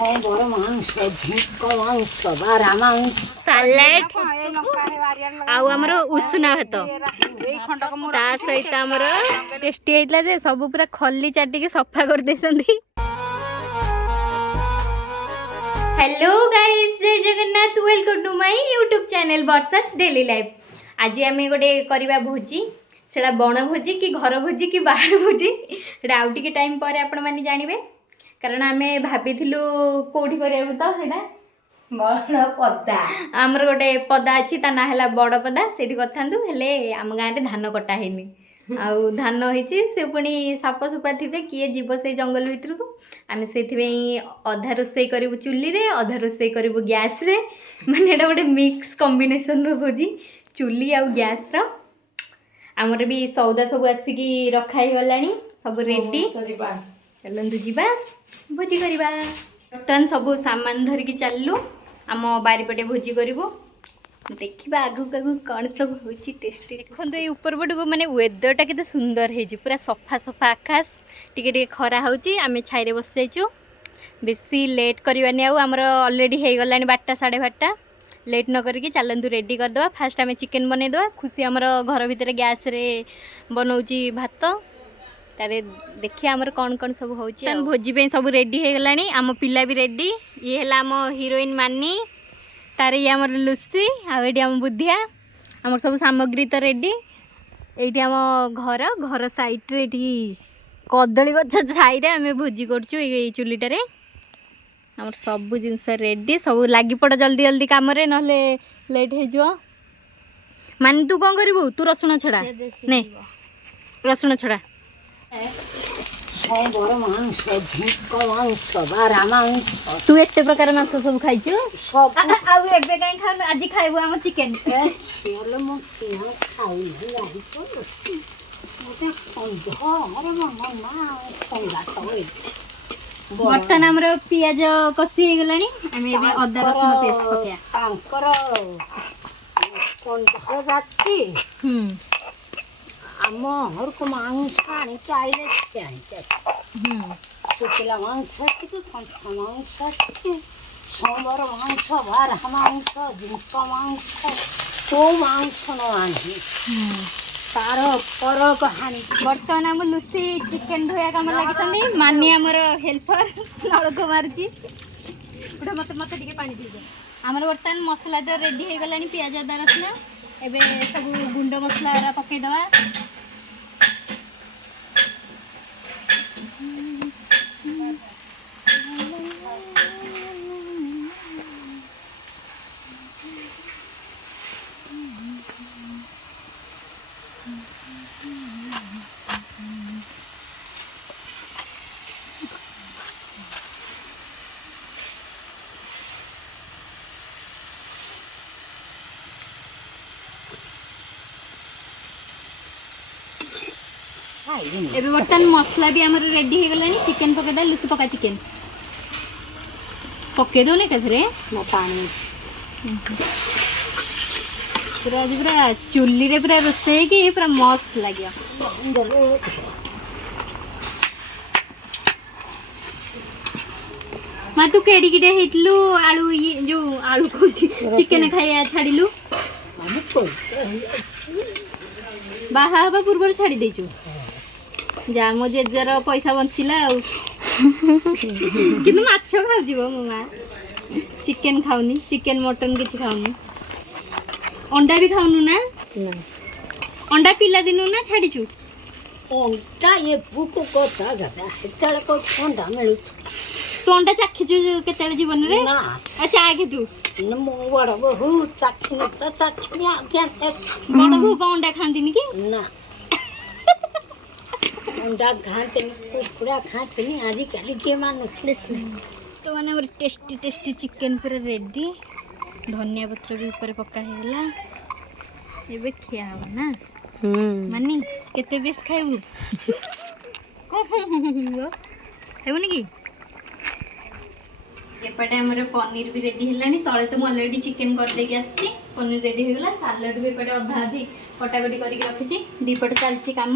ବର ମାଂସ ଝିଙ୍କ ମାଂସ ବାରା ମାଂସ ସାଲାଡ ଆଉ ଆମର ଉଷୁନା ଭାତ ତା ସହିତ ଆମର ଟେଷ୍ଟି ହେଇଥିଲା ଯେ ସବୁ ପୁରା ଖଲି ଚାଟିକି ସଫା କରିଦେଇଛନ୍ତି। हेलो गाइस जय Jagannath welcome to my YouTube channel Varsha's daily life. आज आम गोटे करवा भोजी सेटा बण भोजी कि घर भोजी कि बाहर भोजी सेटा आउ टिके टाइम पर आपण माने जानिबे कारण आम भाभी कौटी करिया तो सेटा ବଡ଼ ପଦା आमर गोटे पदा अच्छी ता ना है बड़ पदा से करथांतु हेले आम गाँव में धान कटा हैनी आउ धान होइछि से पुणी साप सुपा थे किए जीव से जंगल भितर को आम से अधा रोषे करूँ चुली रे अधा रोषे करूँ गैस रे माने एटा गोटे मिक्स कॉम्बिनेशन भोजी चुली आउ गैस रो आमर भी सौदा सब आसिकी रखा गलानी सब रेडी चलतु जीवा भोजी करवा बर्तमान सब सामान धरिकी चलू आम बारीपटे भोजी करूँ देखा आगू आगू कौन सब हो टेस्टी देखो ये ऊपर पट को माने वेदरटा केते सुंदर है पूरा सफा सफा आकाश टिके टिके खरा होची आमे छाइरे बस जाइछु बेसी लेट करवानी आमर ऑलरेडी हो गलानी 12टा 12:30 लेट न करके चलतु रेडी करदे फास्ट आम चिकेन बनईदे खुशी आमर घर भितर गैस रे बनाऊँगी भात तारे देखिए आमर कौन कौन सब हो भोजी पे सब रेडी हो गलानी आम पिला भी रेडी ये है आम हीरोइन मानी तारे ये आमर लुसी आम बुद्धिया आमर सब सामग्री तो रेडी ये आम घर घर साइड्रे कदली गछ छाई आम भोजी करचु चुलीटार आमर सब जिनस रेडी सब लगी पड़ जल्दी जल्दी कम ना लेट हो मान तू कौन करू तू रसुण छड़ा नहीं रसुण छड़ा ବର ମାଂସ ଝିଙ୍କ ମାଂସ ବାରା ମାଂସ तू एत प्रकार मांस सब खाइछु आउ एबे काई खानु आज खाइबो हम चिकेन हेले मो किया खाई नाही तो मोटे घर मम्मा संगा तोय बर्तन हमर पियाज कसी हे गलानी हमें एबे अदा रसुन पेस्ट पकिया तांकर कोन जाती आम हर को मांस आनी चाहिए कुचला मांस कंठा मांस सोमवार मांस बारा मांस जिंक मांस तो मांस न आनी तार पर कहानी बर्तमान हम लुसी चिकेन धोया काम लागिसनी मानी हमर हेल्पर नळको मारची उठा मत मत टिके पानी दीजे हमर बर्तमान मसला तो रेडी हे गलानी पियाज अदा रसुन एबे सब गुंड मसला रा पके दवा एबे बर्तमान मसला भी हमर रेडी हो गलानी चिकेन पके दे लुसी पका चिकेन पके दो ने कथरे ना पानी पूरा आज पूरा चुल्ली रे पूरा रोसे कि पूरा मस्त लागिया मा तू केडी किडे हेतलु आलू जो आलू कोची चिकेन खाया छाडिलु बाहा हबा पूर्व छाडी देचु जा मो जेजर पैसा बंचिला किंतु माछ खाउजी मो माँ चिकेन खाउनी चिकेन मटन किसी खाउनी अंडा भी खाउनु ना अंडा पिला दिनु ना छाड़ीचु अंडा ये बुक कथा गदा हेतल को अंडा मिलु तू अंडा चाखिचु केते जीवन रे ना अच्छा आगे तू न मो बड़ बहु चाखनी तो चाखनी आज्ञा बड़ बहु को अंडा खांदिनी कि ना अंडा खाते कुकुड़ा खाते आजिकल किए मानुस तो मैंने टेस्टी टेस्टी चिकेन पूरा रेडी धनिया पत्र भी ऊपर पका हेला एबे खिया हवा ना मानी केते बेस खाइबू खाइबू कि एपटे हमर पनीर भी रेडी हेलानी तले तो ऑलरेडी चिकेन कर देके आछि पनीर रेडी हो गला सैलेड भी एपटे अधा आधी कटाकटी करके रखिछि दीपट चलछि काम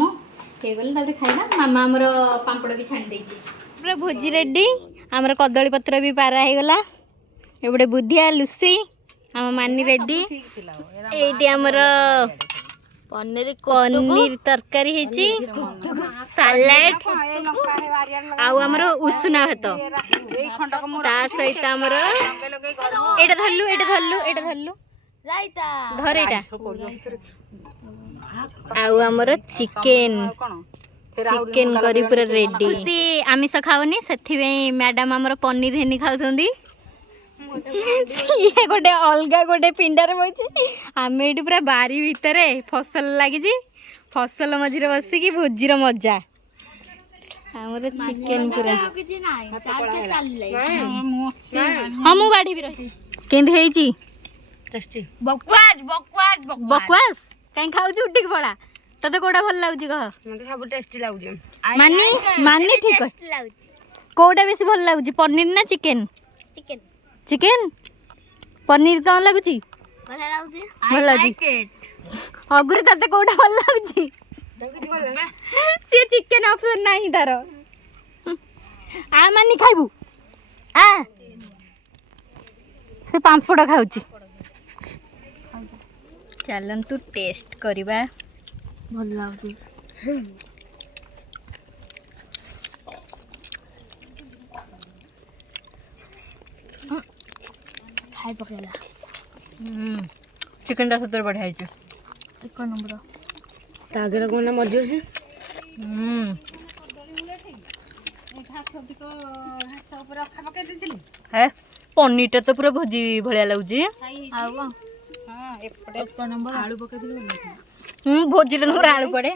हे गले तापर खाइबा मामा हमर पांपड़ भी छाणी देछि पूरा भोजी रेडी आमर कदली पत्र भी पारा हो गला एपटे बुधिया लुसी आम मानी रेडी ये आमर पनीर तरकारी है सालाड आउ आमर उषुना भात ता सहित आमर एटा धरलु धर एटा आउ आमर चिकेन चिकेन करी पूरा रेडी सी आमिष खाऊनी से मैडम आमर पनीर हेनी खाऊंगी ये गोटे अलग गोटे पिंडार बचे आम ये पूरा बारी भितर फसल लगी फसल मझे बसिकी भोजीर मजा आमर चिकेन पूरा हाँ मु बाढ़ी केमती बकवास कहीं खाऊ उठिक पड़ा तते कोड़ा भल लगुच कह मते सब टेस्टी लागुछ मानी मानी ठीक है कोड़ा बेसी भल लगुच पनीर ना चिकेन चिकेन चिकेन पनीर कौन लगुच भल लगुच अगुरी तते कोड़ा भल लगुच सी चिकेन ऑप्शन नहीं तार आ मानी खाइबू आ से पांपड़ खाऊची चलंतु टेस्ट करवा भल लागुछ खाई पकेला चिकन टा सतर बढ़िया है एक नंबर तागरा कोना मर्जी से है पनीर टा तो पूरा भोजी भलिया लगुची एक नंबर आलू पके भोजी टा तोर आलू पड़े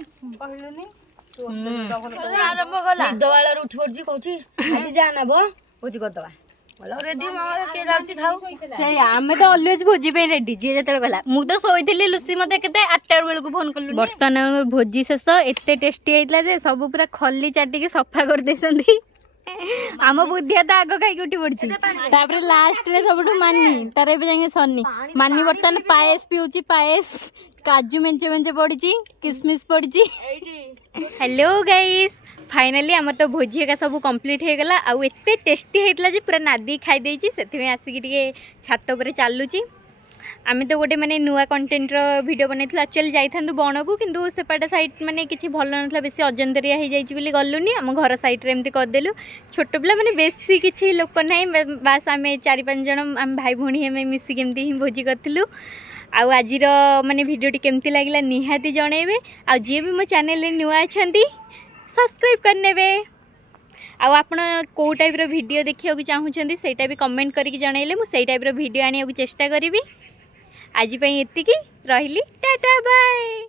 दवाला उठ पड़जी कहूची आज जाना बो भोजी कर दवा बोला रेडी मामा के जाउची खाऊ आमे तो अलवेज भोजी पे रेडी जी जते गला मु तो सोईथिली लुसी मते केते 8टा बेल को फोन करलु बर्तन भोजी शेष एते टेस्टी आइतला जे सब पूरा खल्ली चाटी के सफा कर देसंदी आम बुद्धिया तो आग खाई उठी पड़ी तापर लास्ट रे सबठु मानी तार एबे जाके सन्नी मानी बर्तन पायस पिउची पायस काजू मेंचे मेंचे पड़ी किसमिस पड़ी हेलो गाइस फाइनली आम तो भोजी का सब कंप्लीट हो गला आउ एते टेस्टी होता जे पूरा नादी खाई देछि सेति में आसिक टिके छात ऊपर चालुची आम तो गोटे माने नुआ कंटेंट रो वीडियो बनैथिला एक्चुअली जाइथांदु बण को किंतु सेपाटा साइड माने किछि भल नथला बेसी अजंतरिया हो जाइछि बोली गलुनी आम घर साइड रे एमती कर देलु छोट पिला माने बेसी किछि लोक नै बास आम 4-5 जण आम भाई भणी हम मिसी केमती ही भोजी करथिलु आउ आजिर माने वीडियो टी केमती लागिला निहाती जणेबे आ जे भी मो चैनल रे नुआ अछंती सब्सक्राइब करनेबे आउ आपण को टाइप रो वीडियो देखिया को चाहउछंती सेटा भी कमेंट करके जणैले मु सेई टाइप रो वीडियो आनिया को चेष्टा करिवि आज पई एतिकी रहिली टाटा बाय।